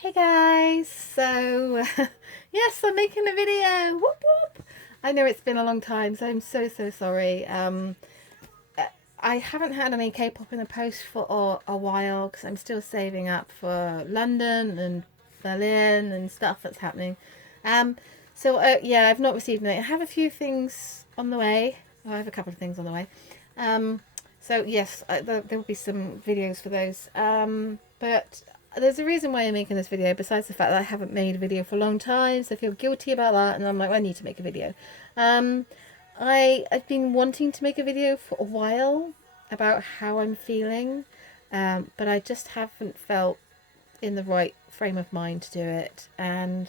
Hey guys, so yes, I'm making a video. Whoop whoop. I know it's been a long time, so I'm so sorry. Uh, I haven't had any K-pop in the post for a while because I'm still saving up for London and Berlin and stuff that's happening. Um, yeah, I've not received any. I have a few things on the way. Oh, I have a couple of things on the way. Um, so yes, there will be some videos for those. But there's a reason why I'm making this video, besides the fact that I haven't made a video for a long time, so I feel guilty about that, and I'm like, I need to make a video. Um, I've been wanting to make a video for a while about how I'm feeling, but I just haven't felt in the right frame of mind to do it. And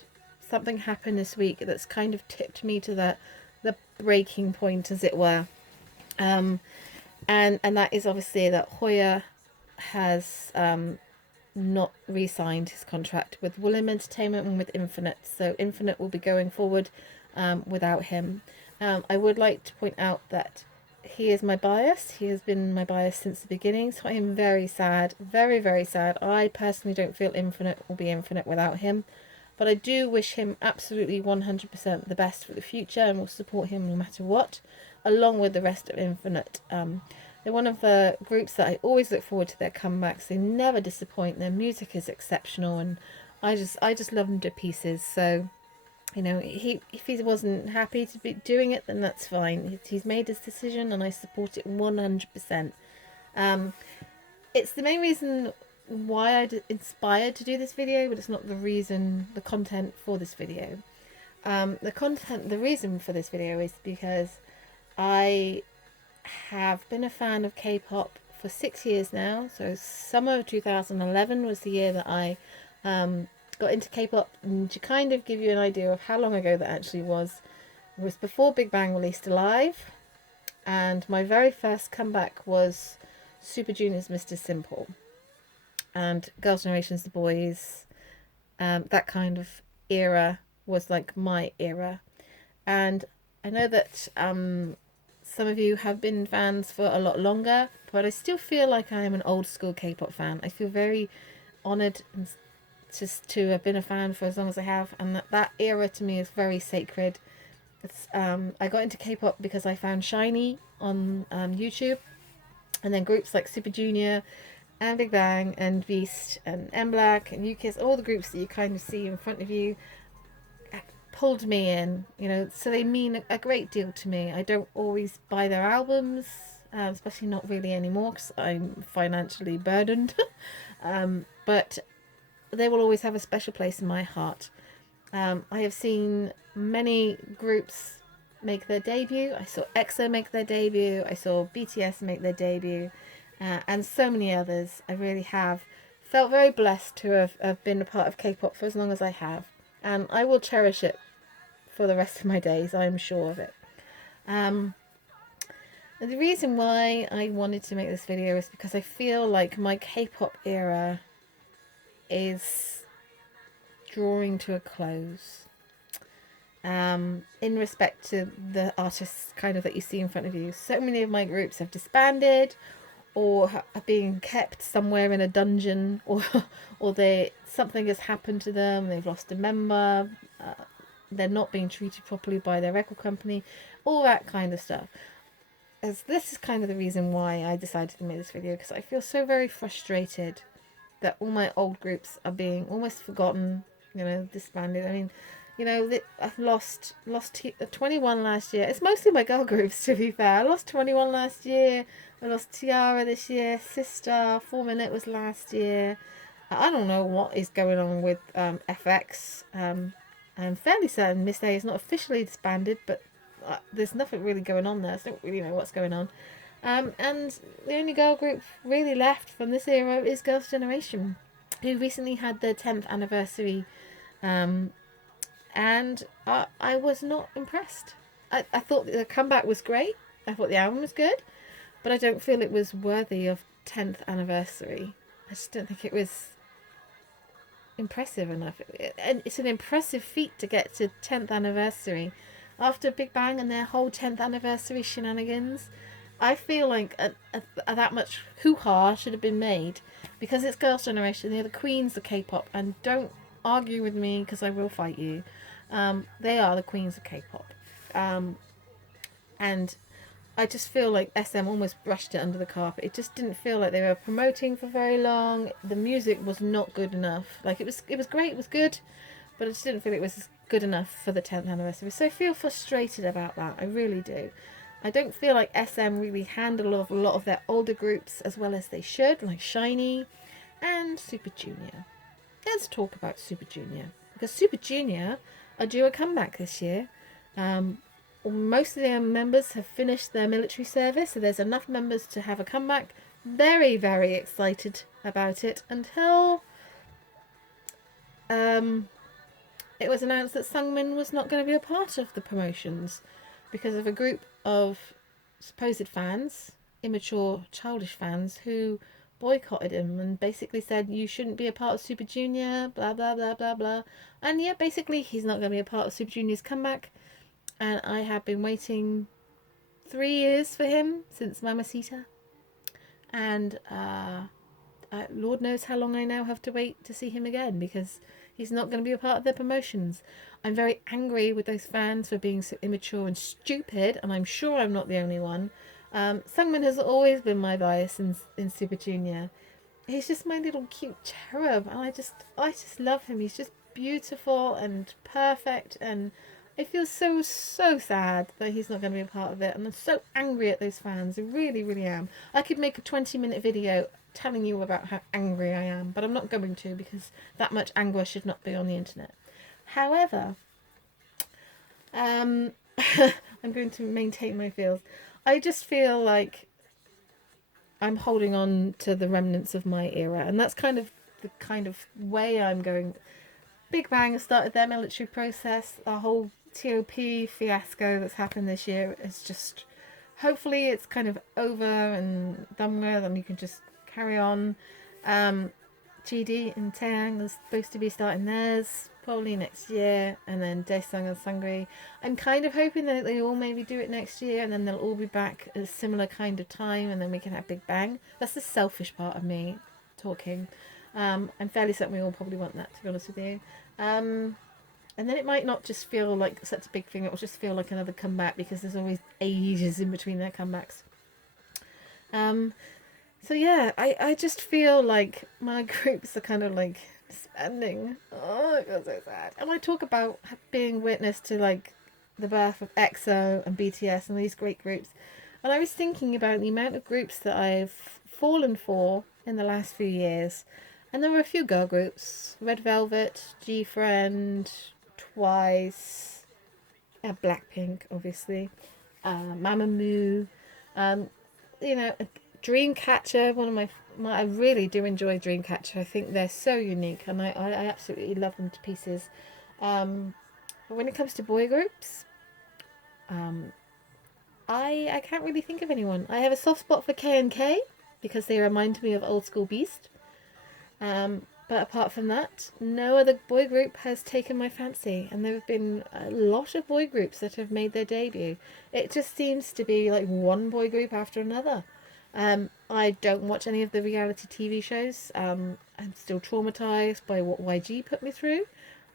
something happened this week that's kind of tipped me to the breaking point, as it were. Um, and that is obviously that Hoya has not re-signed his contract with William Entertainment and with Infinite. So Infinite will be going forward without him. I would like to point out that he is my bias. He has been my bias since the beginning. So I am very sad, very sad. I personally don't feel Infinite will be Infinite without him. But I do wish him absolutely 100% the best for the future and will support him no matter what, along with the rest of Infinite. They're one of the groups that I always look forward to their comebacks. They never disappoint. Their music is exceptional, and I just love them to pieces. So if he wasn't happy to be doing it, then that's fine. He's made his decision, and I support it 100%. Um, it's the main reason why I inspired to do this video, but it's not the content for this video. The reason for this video is because I have been a fan of K-pop for 6 years now. So summer of 2011 was the year that I got into K-pop. And to kind of give you an idea of how long ago that actually was, it was before Big Bang released Alive, and my very first comeback was Super Junior's Mr. Simple and Girls' Generation's The Boys. That kind of era was like my era, and I know that some of you have been fans for a lot longer, but I still feel like I am an old school K-pop fan. I feel very honoured and just to have been a fan for as long as I have, and that era to me is very sacred. I got into K-pop because I found Shiny on YouTube, and then groups like Super Junior and Big Bang and Beast and M Black and UKIS, all the groups that you kind of see in front of you, pulled me in, so they mean a great deal to me. I don't always buy their albums, especially not really anymore because I'm financially burdened. But they will always have a special place in my heart. I have seen many groups make their debut. I saw EXO make their debut. I saw BTS make their debut. And so many others. I really have felt very blessed to have been a part of K-pop for as long as I have. And I will cherish it for the rest of my days, I am sure of it. And the reason why I wanted to make this video is because I feel like my K-pop era is drawing to a close. In respect to the artists kind of that you see in front of you, so many of my groups have disbanded or are being kept somewhere in a dungeon, or something has happened to them, they've lost a member, they're not being treated properly by their record company, all that kind of stuff. As this is kind of the reason why I decided to make this video, because I feel so very frustrated that all my old groups are being almost forgotten, disbanded. I mean, I've lost 21 last year. It's mostly my girl groups, to be fair. I lost 21 last year. I lost Tiara this year. Sister, 4 Minute was last year. I don't know what is going on with FX. I'm fairly certain Miss A is not officially disbanded, but there's nothing really going on there. So I don't really know what's going on. And the only girl group really left from this era is Girls' Generation, who recently had their 10th anniversary. And I was not impressed. I thought the comeback was great. I thought the album was good, but I don't feel it was worthy of 10th anniversary. I just don't think it was impressive enough. And it's an impressive feat to get to 10th anniversary after Big Bang and their whole 10th anniversary shenanigans. I feel like that much hoo-ha should have been made because it's Girls' Generation. They're the queens of K-pop, and don't argue with me because I will fight you. They are the queens of K-pop, um, and I just feel like SM almost brushed it under the carpet. It just didn't feel like they were promoting for very long. The music was not good enough. Like it was great, it was good, but I just didn't feel it was good enough for the 10th anniversary. So I feel frustrated about that. I really do. I don't feel like SM really handled a lot of their older groups as well as they should, like Shiny and Super Junior. Let's talk about Super Junior because Super Junior are due a comeback this year. Um, Most of their members have finished their military service, so there's enough members to have a comeback. Very, very excited about it until um, it was announced that Sungmin was not going to be a part of the promotions because of a group of supposed fans, immature, childish fans, who boycotted him and basically said you shouldn't be a part of Super Junior, blah blah blah blah blah. And yeah, basically he's not going to be a part of Super Junior's comeback. And I have been waiting 3 years for him since Mamacita, and Lord knows how long I now have to wait to see him again because he's not going to be a part of their promotions. I'm very angry with those fans for being so immature and stupid, and I'm sure I'm not the only one. Sungmin has always been my bias in Super Junior. He's just my little cute cherub, and I just love him. He's just beautiful and perfect, and I feel so sad that he's not going to be a part of it, and I'm so angry at those fans. I really, really am. I could make a 20-minute video telling you about how angry I am, but I'm not going to because that much anger should not be on the internet. However, um, I'm going to maintain my feels. I just feel like I'm holding on to the remnants of my era, and that's kind of the kind of way I'm going. Big Bang has started their military process. The whole TOP fiasco that's happened this year is just, hopefully it's kind of over and done with and you can just carry on. GD and Taeyang is supposed to be starting theirs probably next year, and then Daesung and Sungri. I'm kind of hoping that they all maybe do it next year, and then they'll all be back at a similar kind of time, and then we can have Big Bang. That's the selfish part of me talking. I'm fairly certain we all probably want that, to be honest with you. And then it might not just feel like such a big thing, it will just feel like another comeback because there's always ages in between their comebacks. So yeah, I just feel like my groups are kind of like disbanding. Oh, I feel so sad. And I talk about being witness to like the birth of EXO and BTS and these great groups. And I was thinking about the amount of groups that I've fallen for in the last few years. And there were a few girl groups: Red Velvet, G Friend, Twice, Blackpink, obviously, Mamamoo, um, you know, Dreamcatcher. One of I really do enjoy Dreamcatcher. I think they're so unique, and I absolutely love them to pieces. But when it comes to boy groups, um, I can't really think of anyone. I have a soft spot for K and K because they remind me of Old School Beast. But apart from that, no other boy group has taken my fancy, and there have been a lot of boy groups that have made their debut. It just seems to be like one boy group after another. I don't watch any of the reality TV shows. I'm still traumatized by what YG put me through.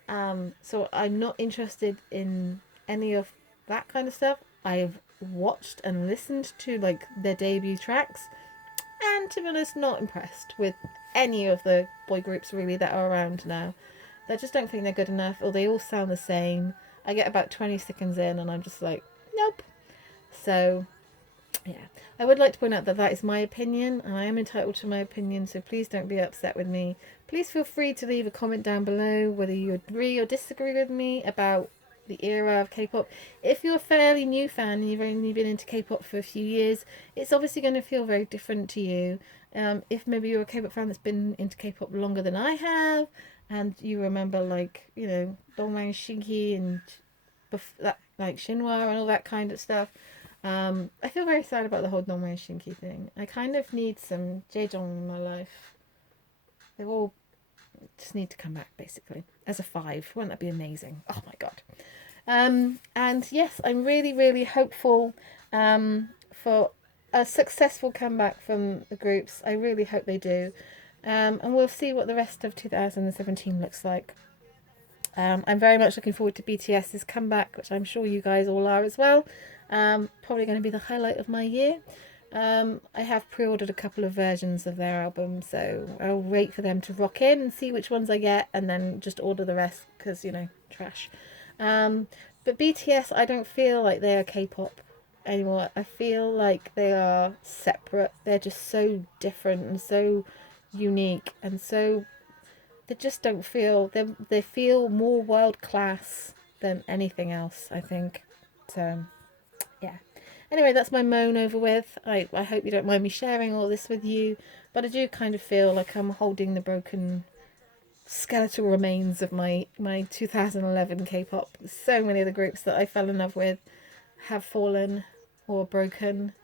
So I'm not interested in any of that kind of stuff. I've watched and listened to like their debut tracks, and to be honest, not impressed with any of the boy groups really that are around now. I just don't think they're good enough, or they all sound the same. I get about 20 seconds in and I'm just like, nope. So yeah, I would like to point out that that is my opinion, and I am entitled to my opinion, so please don't be upset with me. Please feel free to leave a comment down below whether you agree or disagree with me about the era of K-pop. If you're a fairly new fan and you've only been into K-pop for a few years, it's obviously going to feel very different to you. If maybe you're a K-pop fan that's been into K-pop longer than I have, and you remember like, you know, Dongman Shinki and that, like Shinhwa and all that kind of stuff, I feel very sad about the whole Dongman Shinki thing. I kind of need some Jaejong in my life. They all just need to come back, basically, as a 5. Wouldn't that be amazing? Oh my god. And yes, I'm really, really hopeful for a successful comeback from the groups. I really hope they do. And we'll see what the rest of 2017 looks like. I'm very much looking forward to BTS's comeback, which I'm sure you guys all are as well. Probably going to be the highlight of my year. I have pre-ordered a couple of versions of their album, so I'll wait for them to rock in and see which ones I get, and then just order the rest because, you know, trash. But BTS, I don't feel like they are K-pop anymore. I feel like they are separate. They're just so different and so unique, and so they just don't feel they feel more world class than anything else, I think. So yeah. Anyway, that's my moan over with. I hope you don't mind me sharing all this with you, but I do kind of feel like I'm holding the broken skeletal remains of my 2011 K-pop. So many of the groups that I fell in love with have fallen or broken,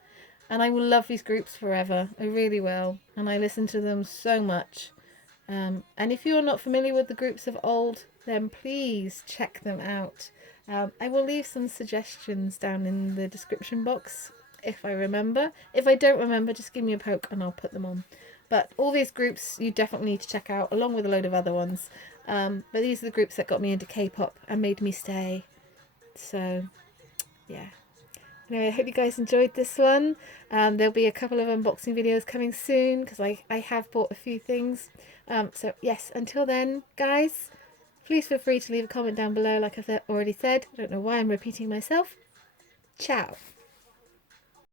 and I will love these groups forever. I really will, and I listen to them so much. And if you're not familiar with the groups of old, then please check them out. I will leave some suggestions down in the description box if I remember. If I don't remember, just give me a poke and I'll put them on. But all these groups you definitely need to check out, along with a load of other ones. But these are the groups that got me into K-pop and made me stay. So, yeah. Anyway, I hope you guys enjoyed this one. There'll be a couple of unboxing videos coming soon because I have bought a few things. So yes, until then, guys, please feel free to leave a comment down below like I've already said. I don't know why I'm repeating myself. Ciao.